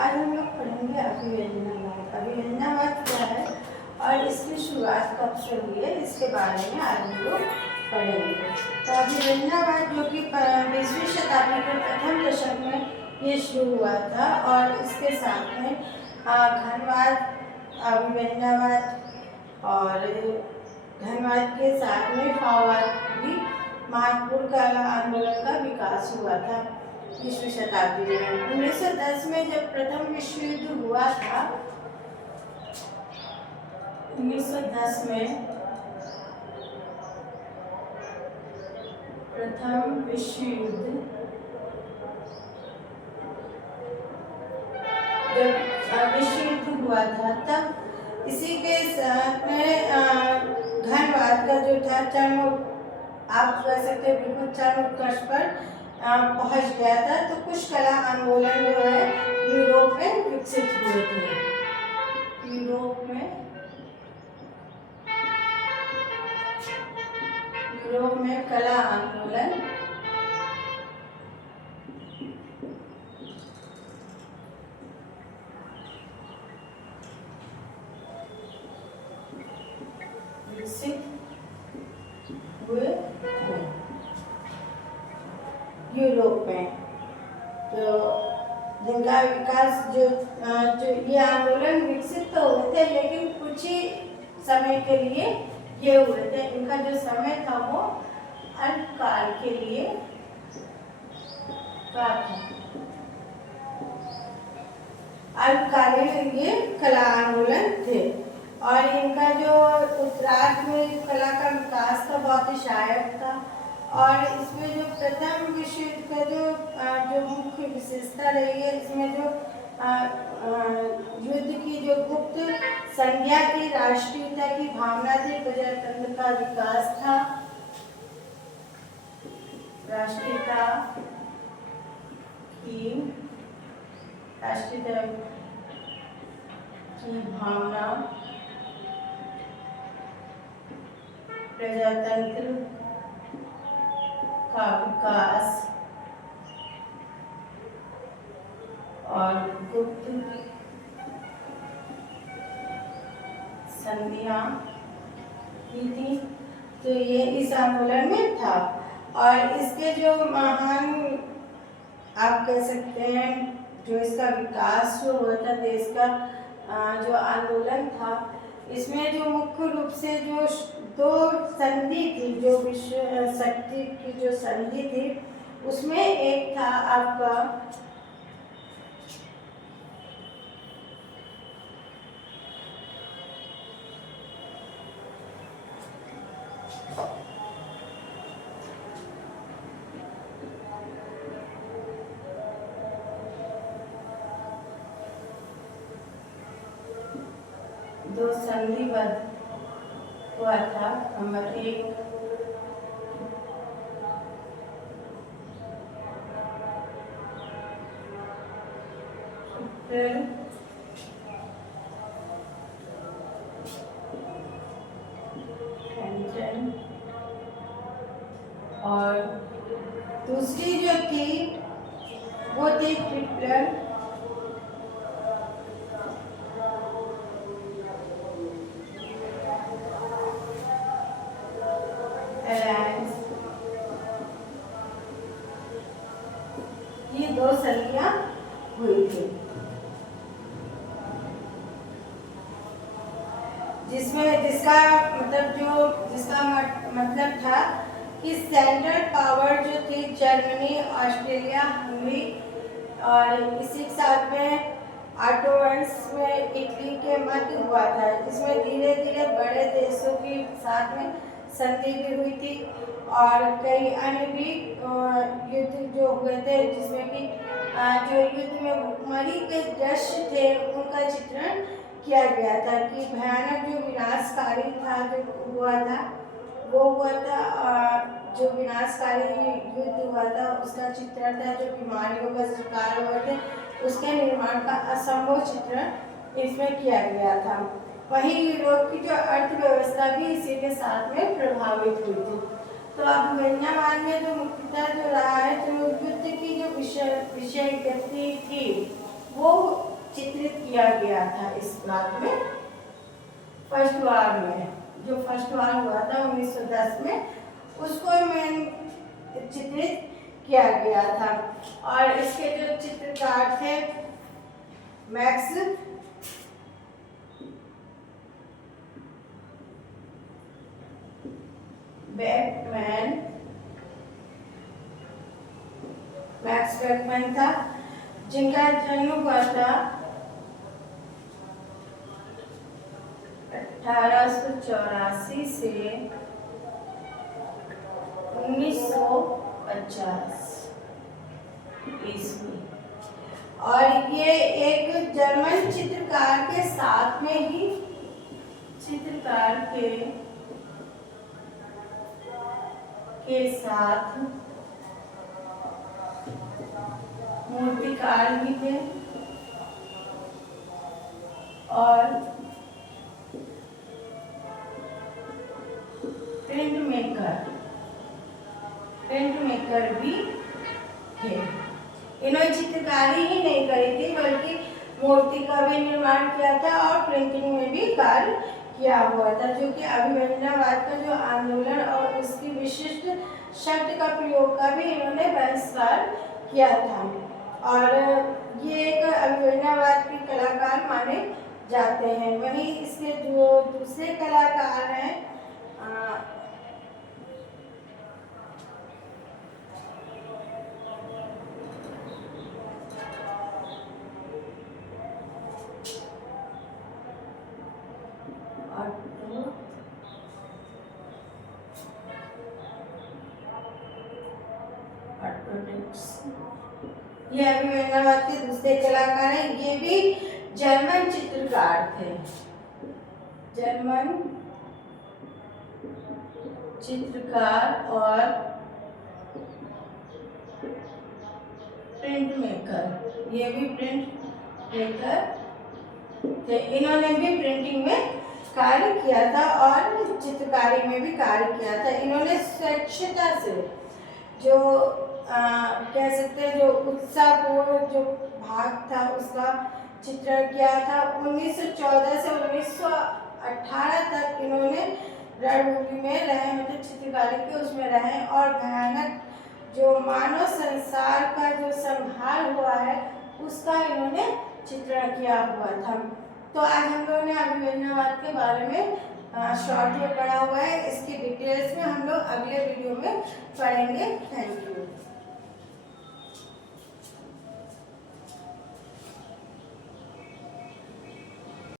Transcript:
आज हम लोग पढ़ेंगे अभिव्यंजनावाद। अभिव्यंजनावाद क्या है और इसकी शुरुआत कब से हुई है, इसके बारे में आज हम लोग पढ़ेंगे। तो अभिव्यंजनावाद जो कि 20वीं शताब्दी के प्रथम दशक में ये शुरू हुआ था और इसके साथ में घनवाद, अभिव्यंजनावाद और घनवाद के साथ में भाववाद भी महत्वपूर्ण कला आंदोलन का विकास हुआ था 20वीं शताब्दी में। 1910 में जब प्रथम विश्व युद्ध हुआ था, 1910 में प्रथम विश्व युद्ध जब विश्व युद्ध हुआ था, तब इसी के साथ में घनवाद का जो था चरम, आप कह सकते हैं बिल्कुल चरम उत्कर्ष पर पहुंच गया था। तो कुछ कला आंदोलन जो है यूरोप में विकसित हुए थे। यूरोप में कला आंदोलन विकसित हुए यूरोप में। तो जिनका विकास जो ये आंदोलन विकसित तो हुए थे, लेकिन कुछ ही समय के लिए ये हुए थे। इनका जो समय था वो अल्पकाल के लिए था। अल्पकालीन ये कला आंदोलन थे और इनका जो उत्तरार्ध में कला का विकास था बहुत ही सहायक था। और इसमें जो प्रथम विश्व युद्ध का जो मुख्य विशेषता रही है, इसमें जो युद्ध की जो गुप्त संज्ञा थी, राष्ट्रीयता की भावना थी, प्रजातंत्र का विकास था, राष्ट्रीयता की भावना, प्रजातंत्र का विकास और गुप्त संधियां थी। तो ये इस आंदोलन में था। और इसके जो महान, आप कह सकते हैं, जो इसका विकास जो हुआ था, देश का जो आंदोलन था, इसमें जो मुख्य रूप से जो दो संधि थी, जो विश्व शक्ति की जो संधि थी, उसमें एक था आपका दो संधिबद्ध हुआ था। नंबर 1 और दूसरी जो थी वो थी ट्रिपल अलायंस। ये दो संधियां हुई थी, जिसका मतलब था कि सेंट्रल पावर जो थी जर्मनी, ऑस्ट्रेलिया, हंगरी और इसी के साथ में ऑटोमन्स में इटली के मध्य हुआ था। इसमें धीरे धीरे बड़े देशों के साथ में संधि भी हुई थी और कई अन्य भी युद्ध जो हुए थे, जिसमें कि जो युद्ध में भुखमरी के दृश्य थे उनका चित्रण किया गया था कि भयानक जो विनाशकारी था जो हुआ था, वो हुआ था जो विनाशकारी युद्ध हुआ था उसका चित्रण था। जो बीमारियों का शिकार हुए थे उसके निर्माण का असंभव चित्रण इसमें किया गया था। वहीं यूरोप की जो अर्थव्यवस्था भी इसी के साथ में प्रभावित हुई थी। तो अभिव्यंजनावाद में जो मुख्यतः जो रहा है, जो युद्ध की जो विषय गति थी वो चित्रित किया गया था इस बात में, फर्स्ट वार में, जो फर्स्ट वार हुआ था 1910 में, उसको मेन चित्रित किया गया था। और इसके जो चित्रकार थे मैक्स बेकमैन था, जिनका जन्म हुआ था 1884 से 1950 ईस्वी। और ये एक जर्मन चित्रकार के साथ में ही साथ मूर्तिकार भी थे और प्रिंट मेकर भी थे। इन्होंने चित्रकारी ही नहीं करी थी बल्कि मूर्ति का भी निर्माण किया था और प्रिंटिंग में भी कार्य किया हुआ था, जो कि अभिव्यंजनावाद का जो आंदोलन और उसकी विशिष्ट शब्द का प्रयोग का भी इन्होंने बहिष्कार किया था। और ये एक अभिव्यंजनावाद के कलाकार माने जाते हैं। वहीं इसके जो दूसरे कलाकार हैं ये अभिव्यंजनावाद के दूसरे कलाकार हैं। ये भी जर्मन चित्रकार थे, जर्मन चित्रकार और प्रिंट मेकर। ये भी प्रिंट मेकर थे। इन्होंने भी प्रिंटिंग में कार्य किया था और चित्रकारी में भी कार्य किया था। इन्होंने स्वच्छता से जो कह सकते हैं जो उत्साहपूर्ण जो भाग था उसका चित्रण किया था। 1914 से 1918 तक इन्होंने रणभूमि में रहे, मतलब चित्रकारी के उसमें रहे और भयानक जो मानव संसार का जो संहार हुआ है उसका इन्होंने चित्रण किया हुआ था। तो आज हम लोगों ने अभिव्यंजनावाद के बारे में शॉर्ट में पढ़ा हुआ है। इसकी डिटेल्स में हम लोग अगले वीडियो में पढ़ेंगे। Thank you.